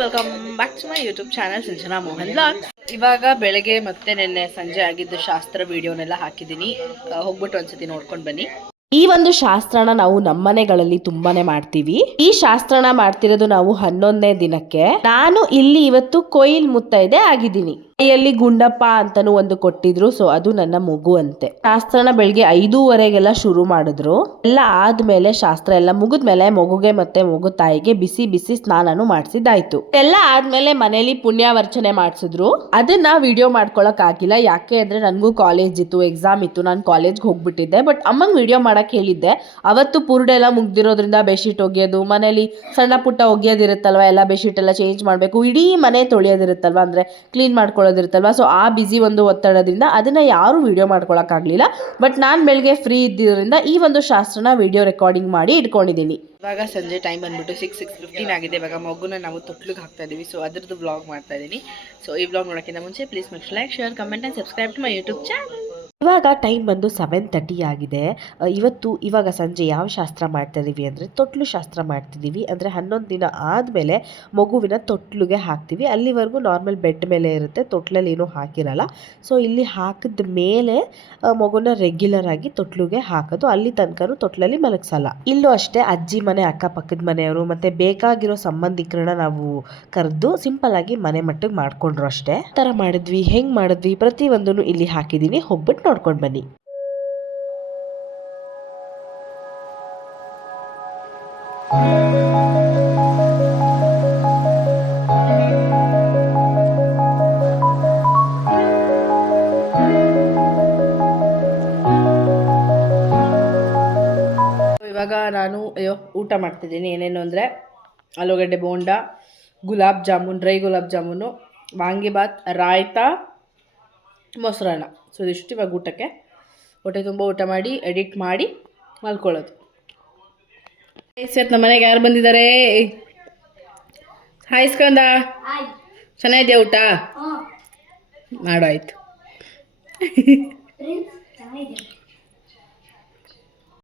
Welcome back to my YouTube channel Sanjana Mohan Lal ಇವಾಗ ಬೆಳಗ್ಗೆ ಮತ್ತೆ ನಿನ್ನೆ ಸಂಜೆ ಆಗಿದ್ದ ಶಾಸ್ತ್ರ ವಿಡಿಯೋನೆಲ್ಲ ಹಾಕಿದ್ದೀನಿ. ಹೋಗ್ಬಿಟ್ಟು ಒಂದ್ಸತಿ ನೋಡ್ಕೊಂಡು ಬನ್ನಿ. ಈ ಒಂದು ಶಾಸ್ತ್ರನ ನಾವು ನಮ್ಮನೆಗಳಲ್ಲಿ ತುಂಬಾನೇ ಮಾಡ್ತೀವಿ. ಈ ಶಾಸ್ತ್ರನ ಮಾಡ್ತಿರೋದು ನಾವು ಹನ್ನೊಂದನೇ ದಿನಕ್ಕೆ. ನಾನು ಇಲ್ಲಿ ಇವತ್ತು ಕೊಯಿಲ್ ಮುತ್ತೈದೆ ಆಗಿದ್ದೀನಿ. ಕೈಯಲ್ಲಿ ಗುಂಡಪ್ಪ ಅಂತಾನು ಒಂದು ಕೊಟ್ಟಿದ್ರು ಸೊ ಅದು ನನ್ನ ಮಗು ಅಂತೆ ಶಾಸ್ತ್ರನ ಬೆಳಿಗ್ಗೆ ಐದೂವರೆಗೆಲ್ಲ ಶುರು ಮಾಡಿದ್ರು. ಎಲ್ಲ ಆದ್ಮೇಲೆ ಶಾಸ್ತ್ರ ಎಲ್ಲ ಮುಗಿದ್ಮೇಲೆ ಮಗುಗೆ ಮತ್ತೆ ಮಗು ತಾಯಿಗೆ ಬಿಸಿ ಬಿಸಿ ಸ್ನಾನನು ಮಾಡಿಸಿದಾಯ್ತು ಎಲ್ಲ ಆದ್ಮೇಲೆ ಮನೇಲಿ ಪುಣ್ಯಾವರ್ಚನೆ ಮಾಡಿಸಿದ್ರು. ಅದನ್ನ ವಿಡಿಯೋ ಮಾಡ್ಕೊಳಕ್ ಆಗಿಲ್ಲ ಯಾಕೆ ಅಂದ್ರೆ ನನಗೂ ಕಾಲೇಜ್ ಇತ್ತು ಎಕ್ಸಾಮ್ ಇತ್ತು, ನಾನು ಕಾಲೇಜ್ಗೆ ಹೋಗ್ಬಿಟ್ಟಿದ್ದೆ ಬಟ್ ಅಮ್ಮಂಗ್ ವಿಡಿಯೋ ಮಾಡಕ್ ಹೇಳಿದ್ದೆ. ಅವತ್ತು ಪುರುಡೆ ಎಲ್ಲ ಮುಗ್ದಿರೋದ್ರಿಂದ ಬೆಡ್ಶೀಟ್ ಒಗೆಯೋದು, ಮನೇಲಿ ಸಣ್ಣ ಪುಟ್ಟ ಒಗೆಯೋದಿರುತ್ತಲ್ವ, ಎಲ್ಲ ಬೆಡ್ಶೀಟ್ ಎಲ್ಲ ಚೇಂಜ್ ಮಾಡಬೇಕು, ಇಡೀ ಮನೆ ತೊಳೆಯೋದಿರುತ್ತಲ್ವ, ಅಂದ್ರೆ ಕ್ಲೀನ್ ಮಾಡ್ಕೊಳ್ಳೋದಿರುತ್ತಲ್ವ ಸೊ ಆ ಬಿಸಿ ಒಂದು ಒತ್ತಡದಿಂದ ಅದನ್ನು ಯಾರೂ ವಿಡಿಯೋ ಮಾಡ್ಕೊಳ್ಳೋಕ್ಕಾಗಲಿಲ್ಲ ಬಟ್ ನಾನು ಬೆಳಗ್ಗೆ ಫ್ರೀ ಇದ್ದಿದ್ದರಿಂದ ಈ ಒಂದು ಶಾಸ್ತ್ರನ ವಿಡಿಯೋ ರೆಕಾರ್ಡಿಂಗ್ ಮಾಡಿ ಇಟ್ಕೊಂಡಿದ್ದೀನಿ. ಇವಾಗ ಸಂಜೆ ಟೈಮ್ ಬಂದ್ಬಿಟ್ಟು ಸಿಕ್ಸ್ ಸಿಕ್ಸ್ ಫಿಫ್ಟೀನ್ ಆಗಿದೆ. ಇವಾಗ ಮಗುನ ನಾವು ತೊಟ್ಲಿಗೆ ಹಾಕ್ತಾ ಇದ್ದೀವಿ ಸೊ ಅದ್ರದ್ದು ಬ್ಲಾಗ್ ಮಾಡ್ತಾ ಇದ್ದೀನಿ ಸೊ ಈ ಬ್ಲಾಗ್ ನೋಡೋಕ್ಕಿಂತ ಮುಂಚೆ please mix like share comment and subscribe to my YouTube channel ಇವಾಗ ಟೈಮ್ ಬಂದು ಸೆವೆನ್ ತರ್ಟಿ ಆಗಿದೆ. ಇವತ್ತು, ಇವಾಗ ಸಂಜೆ ಯಾವ ಶಾಸ್ತ್ರ ಮಾಡ್ತಾ ಇದೀವಿ ಅಂದರೆ ತೊಟ್ಲು ಶಾಸ್ತ್ರ ಮಾಡ್ತಿದ್ದೀವಿ ಅಂದರೆ ಹನ್ನೊಂದು ದಿನ ಆದಮೇಲೆ ಮಗುವಿನ ತೊಟ್ಲುಗೆ ಹಾಕ್ತೀವಿ. ಅಲ್ಲಿವರೆಗೂ ನಾರ್ಮಲ್ ಬೆಡ್ ಮೇಲೆ ಇರುತ್ತೆ, ತೊಟ್ಲಲ್ಲಿ ಏನೂ ಹಾಕಿರಲ್ಲ. ಸೊ ಇಲ್ಲಿ ಹಾಕಿದ ಮೇಲೆ ಮಗುನ ರೆಗ್ಯುಲರ್ ಆಗಿ ತೊಟ್ಲುಗೆ ಹಾಕೋದು. ಅಲ್ಲಿ ತನಕನೂ ತೊಟ್ಲಲ್ಲಿ ಮಲಗಿಸಲ್ಲ. ಇಲ್ಲೂ ಅಷ್ಟೇ ಅಜ್ಜಿ ಮನೆ ಅಕ್ಕಪಕ್ಕದ ಮನೆಯವರು ಮತ್ತು ಬೇಕಾಗಿರೋ ಸಂಬಂಧಿಕರನ್ನ ನಾವು ಕರೆದು ಸಿಂಪಲ್ ಆಗಿ ಮನೆ ಮಟ್ಟಿಗೆ ಮಾಡಿಕೊಂಡ್ರು ಅಷ್ಟೇ. ಥರ ಮಾಡಿದ್ವಿ, ಹೆಂಗೆ ಮಾಡಿದ್ವಿ ಪ್ರತಿಯೊಂದನ್ನು ಇಲ್ಲಿ ಹಾಕಿದ್ದೀನಿ. ಹೋಗ್ಬಿಟ್ಟು ನೋಡ್ಕೊಂಡು ಬನ್ನಿ. ಇವಾಗ ನಾನು, ಅಯ್ಯೋ, ಊಟ ಮಾಡ್ತಿದ್ದೀನಿ. ಏನೇನು ಅಂದರೆ, ಆಲೂಗಡ್ಡೆ ಬೋಂಡ, ಗುಲಾಬ್ ಜಾಮೂನ್, ಡ್ರೈ ಗುಲಾಬ್ ಜಾಮೂನು, ವಾಂಗಿಬಾತ್, ರಾಯ್ತ ಮೊಸರನ್ನ. ಸೊ ಇದಿಷ್ಟು ಇವಾಗ ಊಟಕ್ಕೆ. ಹೊಟ್ಟೆ ತುಂಬ ಊಟ ಮಾಡಿ ಎಡಿಟ್ ಮಾಡಿ ಮಲ್ಕೊಳ್ಳೋದು. ಸರ್ ನಮ್ಮ ಮನೆಗೆ ಯಾರು ಬಂದಿದ್ದಾರೆ? ಹಾಯ್ ಸ್ಕಂದ. ಚೆನ್ನಾಗಿದೆಯಾ ಊಟ? ಮಾಡೋ ಆಯ್ತು.